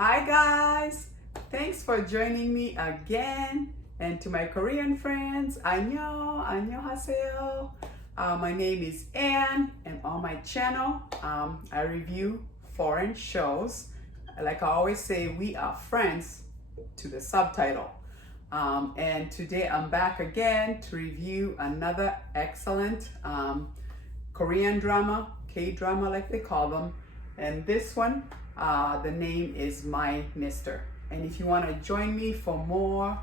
Hi guys! Thanks for joining me again. And to my Korean friends, 안녕하세요. My name is Ann, and on my channel, I review foreign shows. Like I always say, we are friends to the subtitle. And today I'm back again to review another excellent Korean drama, K-drama like they call them. And this one, the name is My Mister. And if you want to join me for more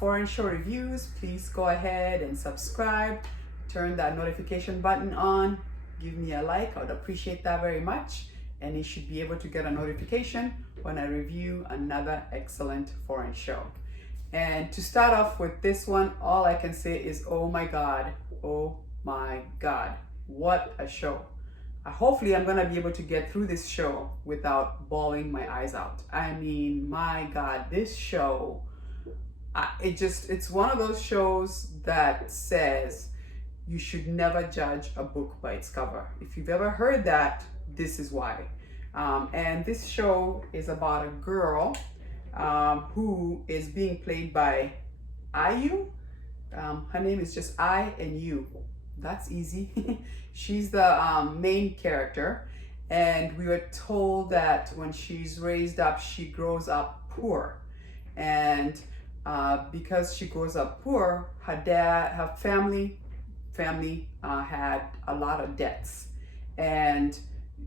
foreign show reviews, please go ahead and subscribe. Turn that notification button on. Give me a like. I would appreciate that very much. And you should be able to get a notification when I review another excellent foreign show. And to start off with this one, all I can say is, oh my God, what a show. Hopefully I'm gonna be able to get through this show without bawling my eyes out. I mean, my God, this show, it's one of those shows that says you should never judge a book by its cover. If you've ever heard that, this is why. And this show is about a girl who is being played by IU. Her name is just I and U. That's easy. She's the main character, and we were told that when she's raised up, she grows up poor. And because she grows up poor, her family had a lot of debts. And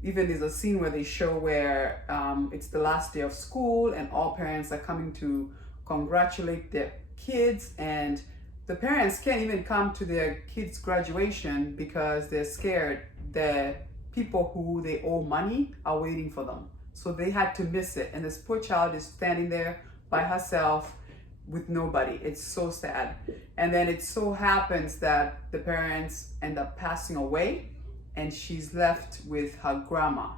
even there's a scene where they show where it's the last day of school and all parents are coming to congratulate their kids, and the parents can't even come to their kids' graduation because they're scared the people who they owe money are waiting for them. So they had to miss it. And this poor child is standing there by herself with nobody. It's so sad. And then it so happens that the parents end up passing away and she's left with her grandma.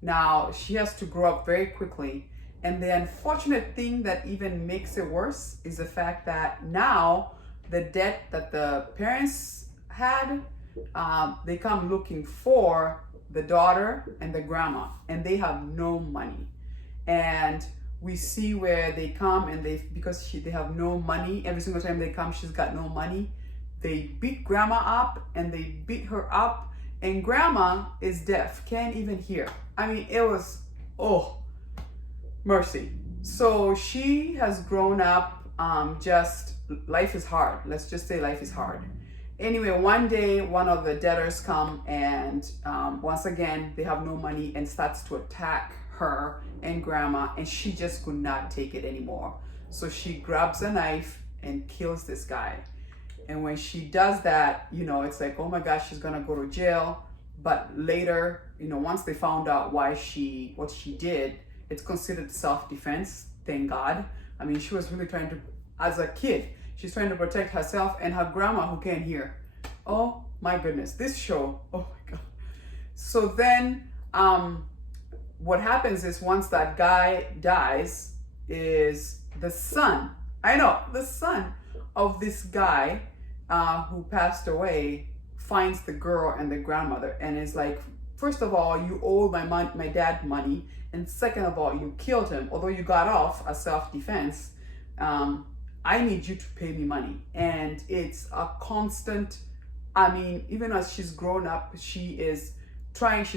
Now, she has to grow up very quickly. And the unfortunate thing that even makes it worse is the fact that now the debt that the parents had, they come looking for the daughter and the grandma, and they have no money. And we see where they come and because they have no money, every single time they come, she's got no money. They beat grandma up and they beat her up, and grandma is deaf, can't even hear. I mean, it was, mercy. So she has grown up life is hard. Let's just say life is hard. Anyway, one day, one of the debtors come and once again, they have no money and starts to attack her and grandma, and she just could not take it anymore. So she grabs a knife and kills this guy. And when she does that, it's like, oh my gosh, she's gonna go to jail. But later, once they found out what she did, it's considered self-defense, thank God. I mean, she was really trying to, as a kid, she's trying to protect herself and her grandma who can't hear. Oh my goodness, this show, oh my God. So then what happens is once that guy dies, is the son of this guy who passed away finds the girl and the grandmother and is like, first of all, you owe my dad money, and second of all, you killed him. Although you got off as self-defense, I need you to pay me money. And it's a constant, I mean, even as she's grown up, she's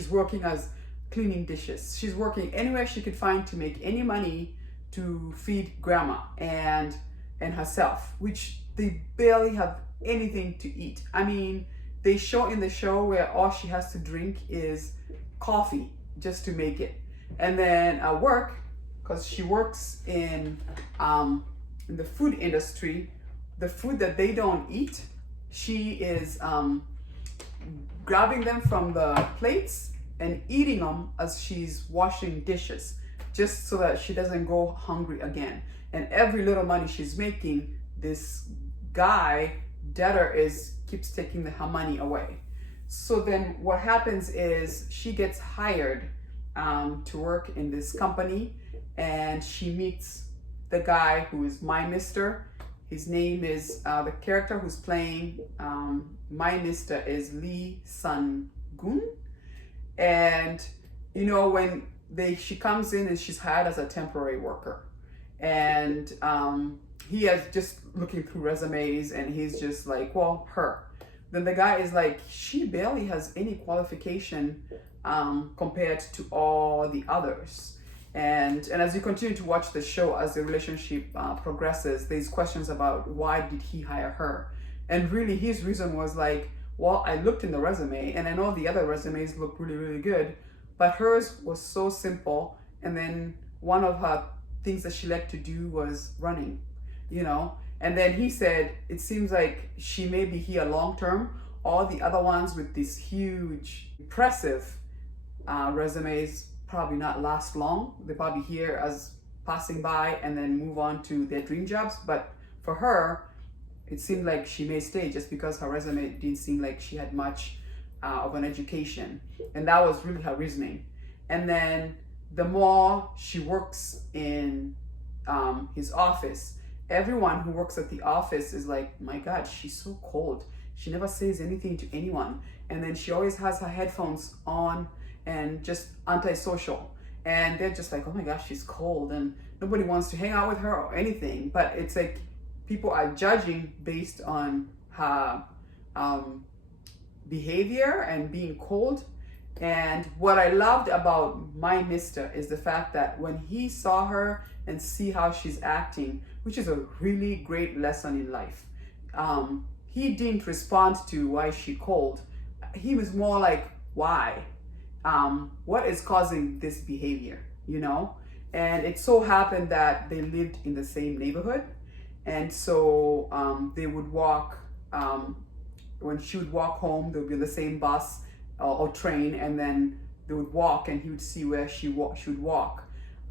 working as cleaning dishes. She's working anywhere she could find to make any money to feed grandma and herself, which they barely have anything to eat. I mean, they show in the show where all she has to drink is coffee just to make it. And then at work, because she works in the food industry, the food that they don't eat, she is grabbing them from the plates and eating them as she's washing dishes, just so that she doesn't go hungry again. And every little money she's making, this guy, debtor, keeps taking her money away. So then what happens is she gets hired to work in this company, and she meets the guy who is My Mister. His name is, the character who's playing My Mister is Lee Sun-gun. And when she comes in and she's hired as a temporary worker, and he is just looking through resumes and he's just like, well, her. Then the guy is like, she barely has any qualification compared to all the others. And as you continue to watch the show, as the relationship progresses, there's questions about why did he hire her, and really his reason was like, well, I looked in the resume and I know the other resumes look really, really good, but hers was so simple. And then one of her things that she liked to do was running, you know. And then he said, it seems like she may be here long term. All the other ones with these huge, impressive resumes probably not last long. They're probably here as passing by and then move on to their dream jobs. But for her, it seemed like she may stay just because her resume didn't seem like she had much of an education. And that was really her reasoning. And then the more she works in his office, everyone who works at the office is like, my God, she's so cold. She never says anything to anyone. And then she always has her headphones on and just antisocial. And they're just like, oh my gosh, she's cold. And nobody wants to hang out with her or anything. But it's like people are judging based on her behavior and being cold. And what I loved about my mister is the fact that when he saw her and see how she's acting, which is a really great lesson in life, he didn't respond to why she cold. He was more like, why? What is causing this behavior, you know? And it so happened that they lived in the same neighborhood. And so they would walk, when she would walk home, they would be on the same bus or train, and then they would walk and he would see where she would walk.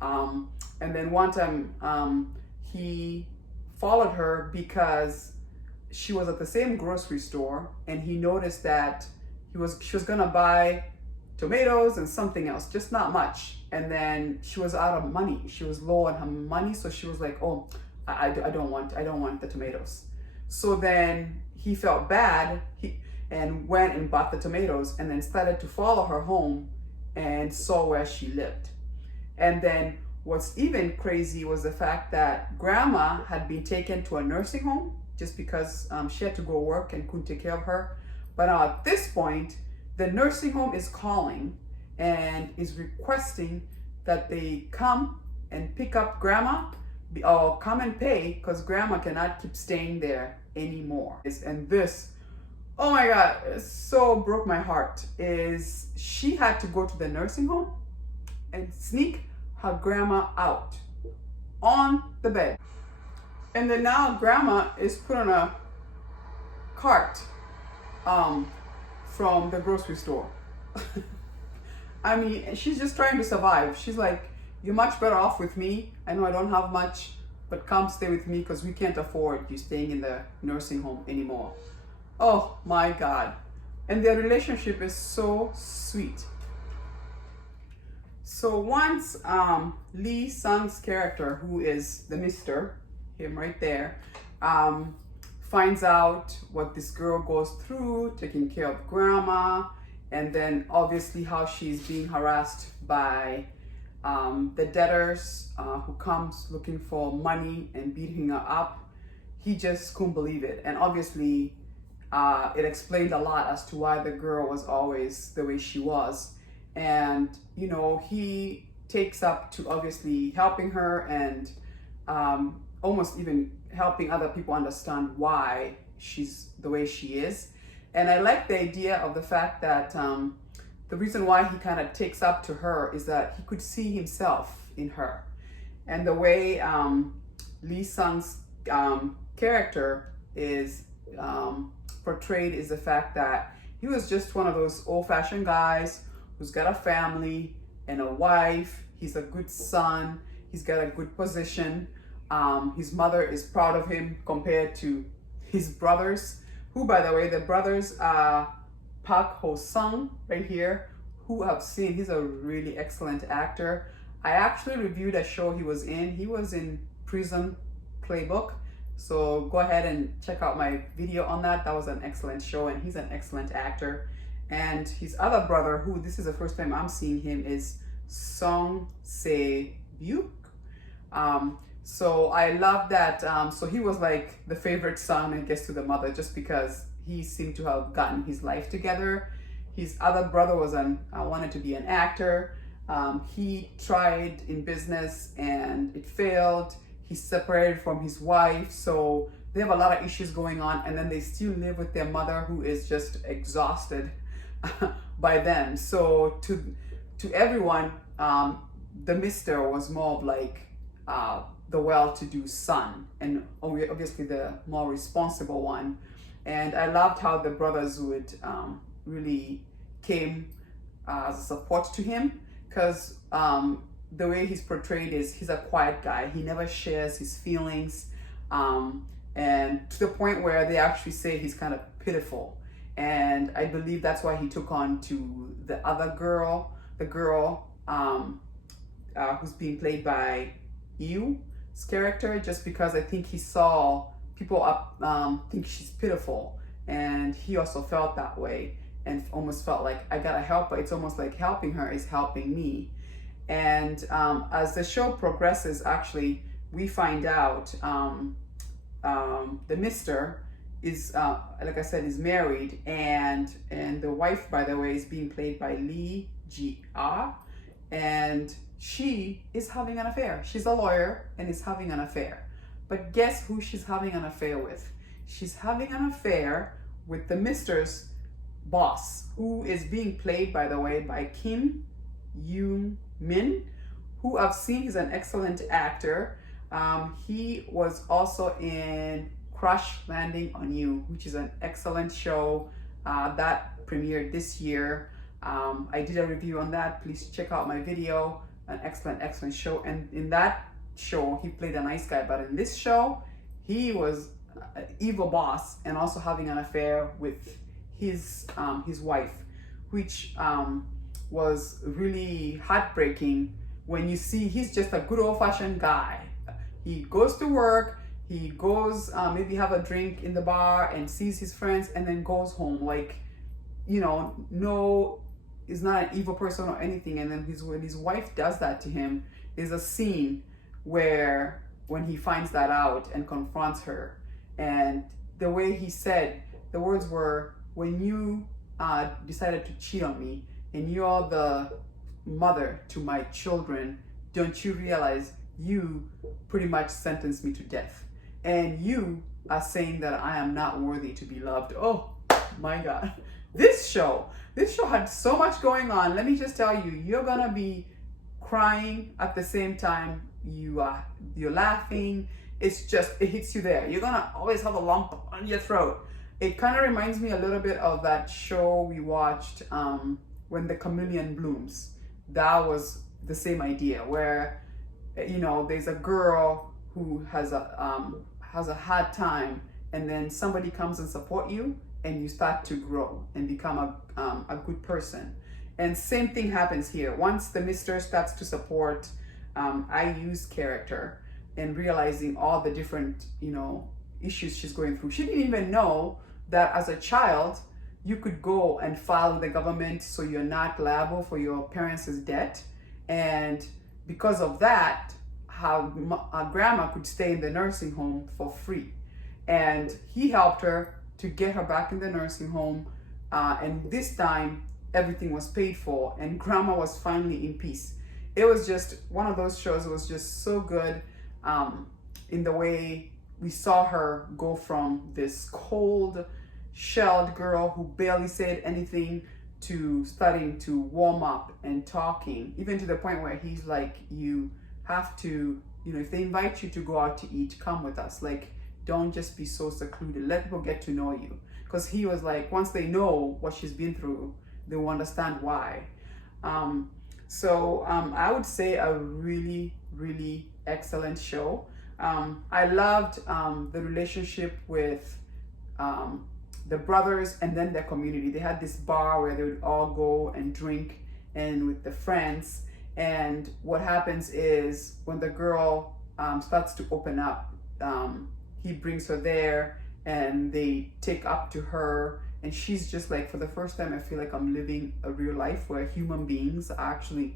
And then one time he followed her because she was at the same grocery store, and he noticed that she was gonna buy tomatoes and something else, just not much. And then she was out of money. She was low on her money, so she was like, oh, I don't want the tomatoes. So then he felt bad and went and bought the tomatoes, and then started to follow her home and saw where she lived. And then what's even crazy was the fact that grandma had been taken to a nursing home just because she had to go work and couldn't take care of her. But now at this point, the nursing home is calling and is requesting that they come and pick up grandma or come and pay, because grandma cannot keep staying there anymore. And this, oh my God, it so broke my heart, is she had to go to the nursing home and sneak her grandma out on the bed. And then now grandma is put on a cart from the grocery store. I mean, she's just trying to survive. She's like, you're much better off with me. I know I don't have much, but come stay with me because we can't afford you staying in the nursing home anymore. Oh my God. And their relationship is so sweet. So once Lee Sung's character, who is the mister, him right there, finds out what this girl goes through, taking care of grandma, and then obviously how she's being harassed by the debtors who comes looking for money and beating her up, he just couldn't believe it. And obviously it explained a lot as to why the girl was always the way she was. And, you know, he takes up to obviously helping her and almost even helping other people understand why she's the way she is. And I like the idea of the fact that the reason why he kind of takes up to her is that he could see himself in her. And the way Lee Sung's character is portrayed is the fact that he was just one of those old-fashioned guys who's got a family and a wife. He's a good son. He's got a good position. His mother is proud of him compared to his brothers, who, by the way, the brothers are Park Ho-sung right here, who I've seen. He's a really excellent actor. I actually reviewed a show he was in. He was in Prison Playbook. So go ahead and check out my video on that. That was an excellent show, and he's an excellent actor. And his other brother, who this is the first time I'm seeing him, is Sae-byeok. So I love that. So he was like the favorite son, I guess, to the mother, just because he seemed to have gotten his life together. His other brother was wanted to be an actor. He tried in business and it failed. He separated from his wife, so they have a lot of issues going on. And then they still live with their mother, who is just exhausted by them. So to everyone, the Mister was more of like the well-to-do son, and obviously the more responsible one. And I loved how the brothers would really came as a support to him, because the way he's portrayed is he's a quiet guy. He never shares his feelings, and to the point where they actually say he's kind of pitiful. And I believe that's why he took on to the other girl, the girl who's being played by Yeong's character, just because I think he saw people think she's pitiful, and he also felt that way and almost felt like, I gotta help her. It's almost like helping her is helping me. And as the show progresses, actually, we find out the Mister is, like I said, is married, and the wife, by the way, is being played by Lee Ji-ah, and she is having an affair. She's a lawyer and is having an affair. But guess who she's having an affair with? She's having an affair with the Mister's boss, who is being played, by the way, by Kim Yeong-min, who I've seen is an excellent actor. He was also in Crash Landing on You, which is an excellent show that premiered this year. I did a review on that. Please check out my video. An excellent show. And in that show, he played a nice guy, but in this show, he was an evil boss and also having an affair with his wife, which was really heartbreaking when you see he's just a good old-fashioned guy. He goes to work, he goes maybe have a drink in the bar and sees his friends and then goes home. Like, you know, no, he's not an evil person or anything. And then when his wife does that to him, there's a scene where when he finds that out and confronts her, and the way he said, the words were, when you decided to cheat on me and you're the mother to my children, don't you realize you pretty much sentenced me to death, and you are saying that I am not worthy to be loved. Oh my God, this show had so much going on. Let me just tell you, you're gonna be crying at the same time you're laughing. It's just, it hits you there. You're gonna always have a lump on your throat. It kind of reminds me a little bit of that show we watched, When the Chameleon Blooms. That was the same idea, where, you know, there's a girl who has a hard time, and then somebody comes and support you, and you start to grow and become a good person. And same thing happens here. Once the Mister starts to support IU's character and realizing all the different, you know, issues she's going through. She didn't even know that as a child, you could go and file with the government so you're not liable for your parents' debt. And because of that, how grandma could stay in the nursing home for free. And he helped her to get her back in the nursing home. And this time, everything was paid for, and grandma was finally in peace. It was just one of those shows. It was just so good in the way we saw her go from this cold, shelled girl who barely said anything to starting to warm up and talking, even to the point where he's like, you have to, you know, if they invite you to go out to eat, come with us. Like, don't just be so secluded. Let people get to know you. Because he was like, once they know what she's been through, they will understand why. So I would say a really, really excellent show. I loved the relationship with the brothers and then their community. They had this bar where they would all go and drink and with the friends. And what happens is when the girl starts to open up, he brings her there and they take up to her. And she's just like, for the first time, I feel like I'm living a real life where human beings are actually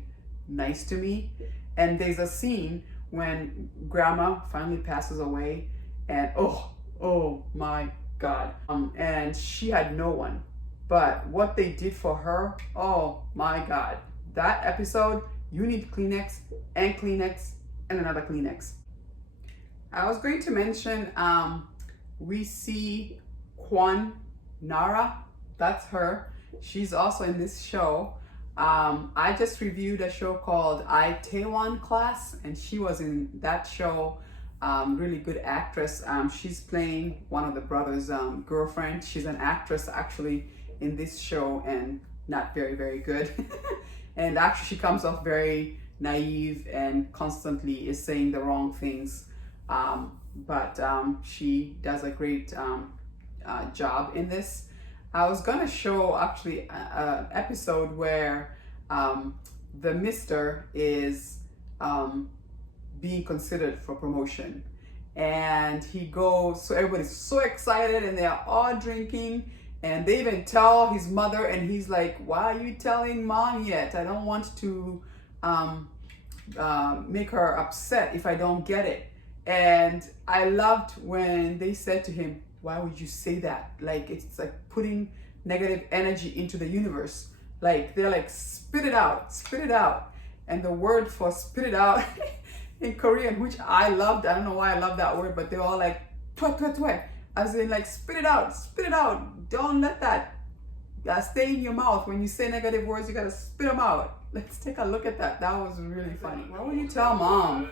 nice to me. And there's a scene when grandma finally passes away, and oh my God. And she had no one. But what they did for her, oh my God. That episode, you need Kleenex and another Kleenex. I was going to mention, we see Kwan Nara. That's her. She's also in this show. I just reviewed a show called Taiwan Class, and she was in that show. Really good actress. She's playing one of the brothers' girlfriend. She's an actress actually in this show, and not very, very good. And actually she comes off very naive and constantly is saying the wrong things. But she does a great job in this. I was gonna show actually an episode where the Mister is being considered for promotion, and he goes, so everybody's so excited and they're all drinking, and they even tell his mother, and he's like, why are you telling mom yet? I don't want to make her upset if I don't get it. And I loved when they said to him, why would you say that? Like, it's like putting negative energy into the universe. Like, they're like, spit it out, spit it out. And the word for spit it out in Korean, which I loved, I don't know why I love that word, but they're all like, twe, twe, twe. As in, like, spit it out, spit it out. Don't let that stay in your mouth. When you say negative words, you gotta spit them out. Let's take a look at that. That was really funny. What would you tell mom?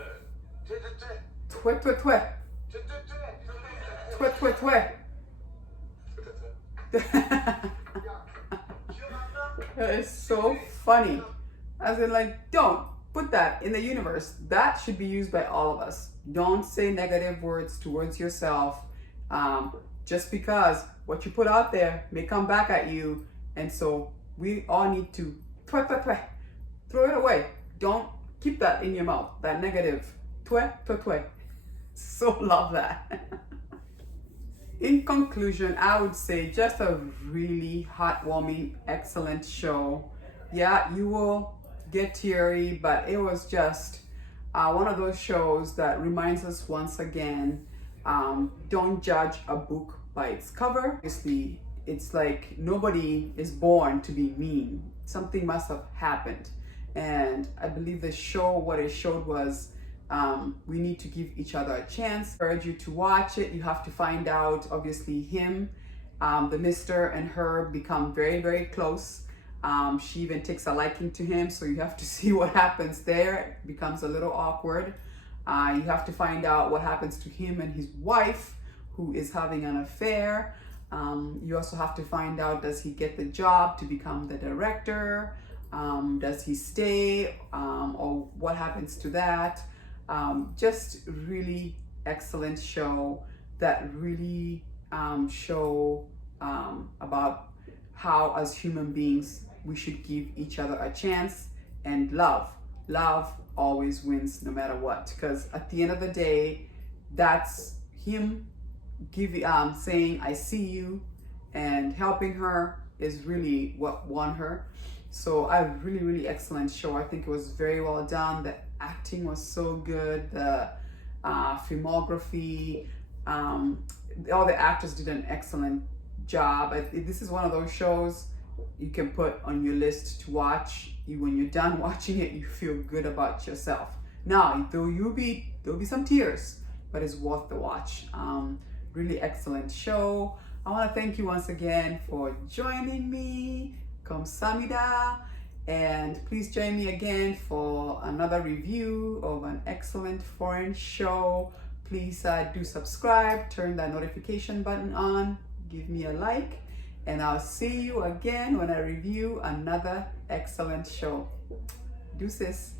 Twe, twe, twe. Twe, twe, twe. It's so funny. As in, like, don't put that in the universe. That should be used by all of us. Don't say negative words towards yourself, just because what you put out there may come back at you. And so we all need to throw it away. Don't keep that in your mouth, that negative. So love that. In conclusion, I would say just a really heartwarming, excellent show. Yeah, you will get teary, but it was just one of those shows that reminds us once again, don't judge a book by its cover. Obviously, it's like nobody is born to be mean. Something must have happened. And I believe the show, what it showed was, we need to give each other a chance. I urge you to watch it. You have to find out, obviously, him, the Mister and her become very, very close. She even takes a liking to him, so you have to see what happens there. It becomes a little awkward. You have to find out what happens to him and his wife, who is having an affair. You also have to find out, does he get the job to become the director? Does he stay? Or what happens to that? Just really excellent show that really show about how as human beings we should give each other a chance, and love always wins no matter what, because at the end of the day, that's him saying I see you and helping her is really what won her. So a really excellent show. I think it was very well done. The acting was so good. The filmography, all the actors did an excellent job. This is one of those shows you can put on your list to watch. When you're done watching it, you feel good about yourself. Now, there'll be some tears, but it's worth the watch. Really excellent show. I want to thank you once again for joining me. Kamsahamnida. And please join me again for another review of an excellent foreign show. Please do subscribe, turn that notification button on, give me a like, and I'll see you again when I review another excellent show. Deuces.